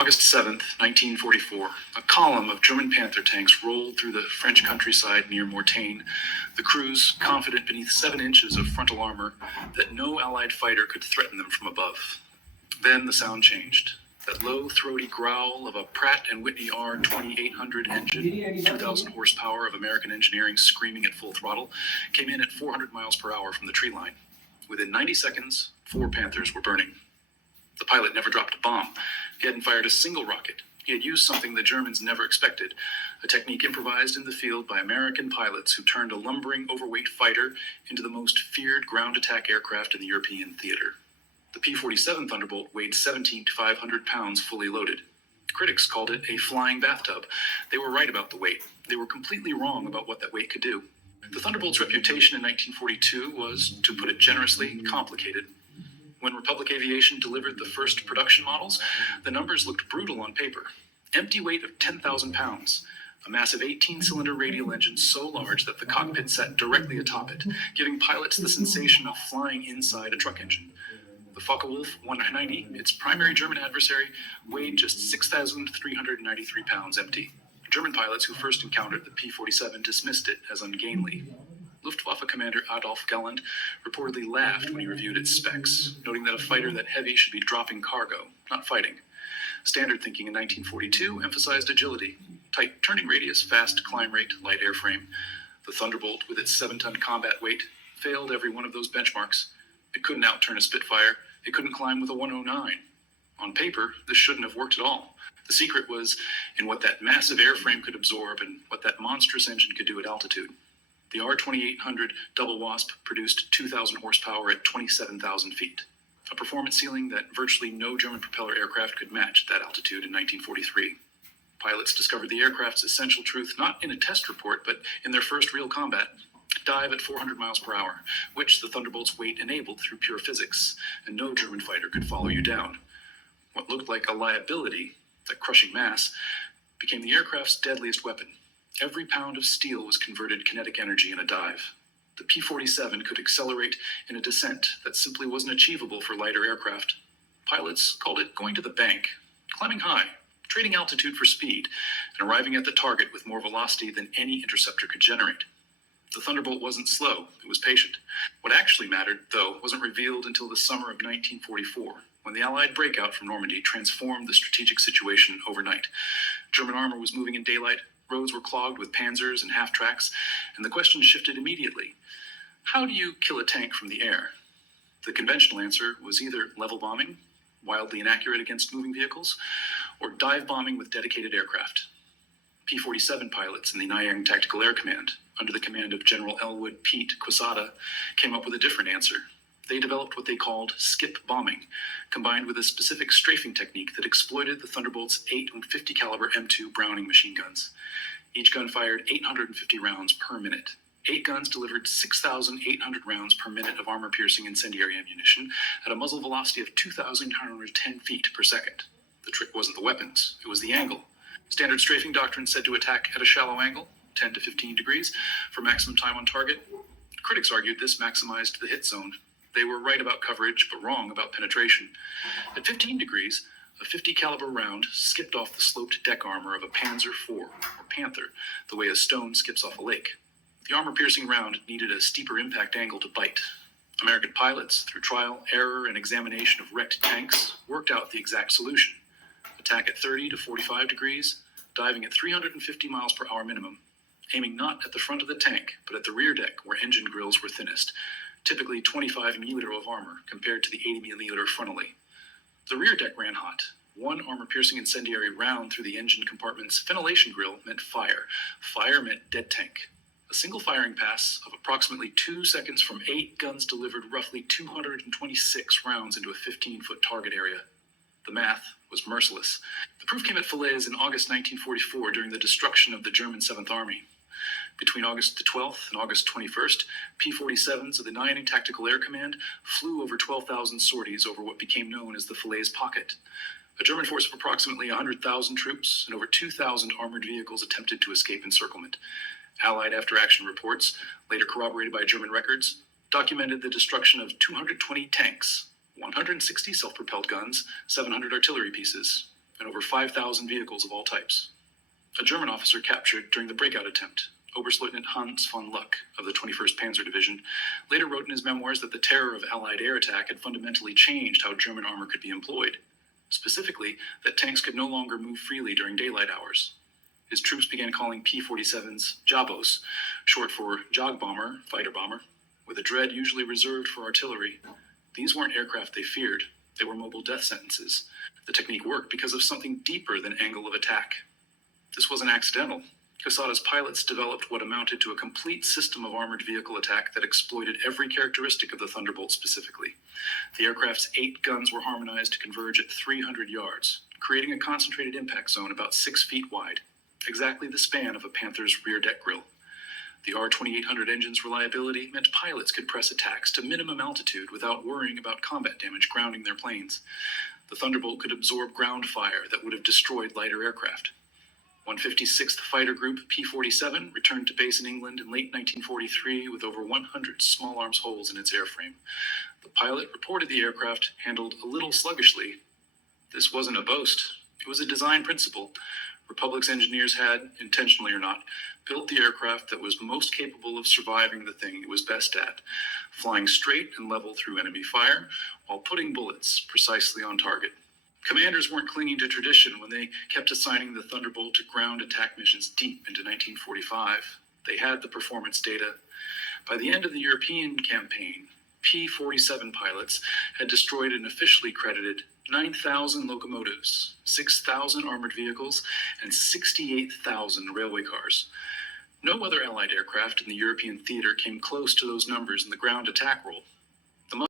August 7th, 1944, a column of German Panther tanks rolled through the French countryside near Mortagne, the crews confident beneath 7 inches of frontal armor that no Allied fighter could threaten them from above. Then the sound changed. That low, throaty growl of a Pratt & Whitney R2800 engine, 2,000 horsepower of American engineering screaming at full throttle, came in at 400 miles per hour from the tree line. Within 90 seconds, 4 Panthers were burning. The pilot never dropped a bomb. He hadn't fired a single rocket. He had used something the Germans never expected, a technique improvised in the field by American pilots who turned a lumbering, overweight fighter into the most feared ground attack aircraft in the European theater. The P-47 Thunderbolt weighed 17 to 500 pounds fully loaded. Critics called it a flying bathtub. They were right about the weight. They were completely wrong about what that weight could do. The Thunderbolt's reputation in 1942 was, to put it generously, complicated. When Republic Aviation delivered the first production models, the numbers looked brutal on paper. Empty weight of 10,000 pounds. A massive 18-cylinder radial engine so large that the cockpit sat directly atop it, giving pilots the sensation of flying inside a truck engine. The Focke-Wulf 190, its primary German adversary, weighed just 6,393 pounds empty. German pilots who first encountered the P-47 dismissed it as ungainly. Luftwaffe Commander Adolf Galland reportedly laughed when he reviewed its specs, noting that a fighter that heavy should be dropping cargo, not fighting. Standard thinking in 1942 emphasized agility, tight turning radius, fast climb rate, light airframe. The Thunderbolt, with its 7-ton combat weight, failed every one of those benchmarks. It couldn't outturn a Spitfire. It couldn't climb with a 109. On paper, this shouldn't have worked at all. The secret was in what that massive airframe could absorb and what that monstrous engine could do at altitude. The R2800 Double Wasp produced 2,000 horsepower at 27,000 feet, a performance ceiling that virtually no German propeller aircraft could match at that altitude in 1943. Pilots discovered the aircraft's essential truth not in a test report, but in their first real combat. Dive at 400 miles per hour, which the Thunderbolt's weight enabled through pure physics, and no German fighter could follow you down. What looked like a liability, that crushing mass, became the aircraft's deadliest weapon. Every pound of steel was converted kinetic energy in a dive. The P-47 could accelerate in a descent that simply wasn't achievable for lighter aircraft. Pilots called it going to the bank, climbing high, trading altitude for speed, and arriving at the target with more velocity than any interceptor could generate. The Thunderbolt wasn't slow, it was patient. What actually mattered, though, wasn't revealed until the summer of 1944, when the Allied breakout from Normandy transformed the strategic situation overnight. German armor was moving in daylight, roads were clogged with panzers and half-tracks, and the question shifted immediately. How do you kill a tank from the air? The conventional answer was either level bombing, wildly inaccurate against moving vehicles, or dive bombing with dedicated aircraft. P-47 pilots in the Nanyang Tactical Air Command, under the command of General Elwood Pete Quesada, came up with a different answer. They developed what they called skip bombing, combined with a specific strafing technique that exploited the Thunderbolt's 8 and 50 caliber M2 Browning machine guns. Each gun fired 850 rounds per minute. 8 guns delivered 6,800 rounds per minute of armor-piercing incendiary ammunition at a muzzle velocity of 2,910 feet per second. The trick wasn't the weapons, it was the angle. Standard strafing doctrine said to attack at a shallow angle, 10 to 15 degrees, for maximum time on target. Critics argued this maximized the hit zone. They were right about coverage, but wrong about penetration. At 15 degrees, a 50 caliber round skipped off the sloped deck armor of a Panzer IV, or Panther, the way a stone skips off a lake. The armor-piercing round needed a steeper impact angle to bite. American pilots, through trial, error, and examination of wrecked tanks, worked out the exact solution. Attack at 30 to 45 degrees, diving at 350 miles per hour minimum, aiming not at the front of the tank, but at the rear deck where engine grills were thinnest, typically 25 mm of armor compared to the 80 mm frontally. The rear deck ran hot. One armor-piercing incendiary round through the engine compartment's ventilation grill meant fire. Fire meant dead tank. A single firing pass of approximately 2 seconds from 8 guns delivered roughly 226 rounds into a 15-foot target area. The math was merciless. The proof came at Falaise in August 1944 during the destruction of the German 7th Army. Between August the 12th and August 21st, P-47s of the Nanyang Tactical Air Command flew over 12,000 sorties over what became known as the Falaise Pocket. A German force of approximately 100,000 troops and over 2,000 armored vehicles attempted to escape encirclement. Allied after-action reports, later corroborated by German records, documented the destruction of 220 tanks, 160 self-propelled guns, 700 artillery pieces. and over 5,000 vehicles of all types. A German officer captured during the breakout attempt, Oberstleutnant Hans von Luck of the 21st Panzer Division, later wrote in his memoirs that the terror of Allied air attack had fundamentally changed how German armor could be employed. Specifically, that tanks could no longer move freely during daylight hours. His troops began calling P-47s Jabos, short for jog bomber, fighter bomber, with a dread usually reserved for artillery. These weren't aircraft they feared. They were mobile death sentences. The technique worked because of something deeper than angle of attack. This wasn't accidental. Quesada's pilots developed what amounted to a complete system of armored vehicle attack that exploited every characteristic of the Thunderbolt specifically. The aircraft's 8 guns were harmonized to converge at 300 yards, creating a concentrated impact zone about 6 feet wide, exactly the span of a Panther's rear deck grille. The R-2800 engine's reliability meant pilots could press attacks to minimum altitude without worrying about combat damage grounding their planes. The Thunderbolt could absorb ground fire that would have destroyed lighter aircraft. 156th Fighter Group P-47 returned to base in England in late 1943 with over 100 small arms holes in its airframe. The pilot reported the aircraft handled a little sluggishly. This wasn't a boast. It was a design principle. Republic's engineers had, intentionally or not, built the aircraft that was most capable of surviving the thing it was best at, flying straight and level through enemy fire while putting bullets precisely on target. Commanders weren't clinging to tradition when they kept assigning the Thunderbolt to ground attack missions deep into 1945. They had the performance data. By the end of the European campaign, P-47 pilots had destroyed an officially credited 9,000 locomotives, 6,000 armored vehicles, and 68,000 railway cars. No other Allied aircraft in the European theater came close to those numbers in the ground attack role.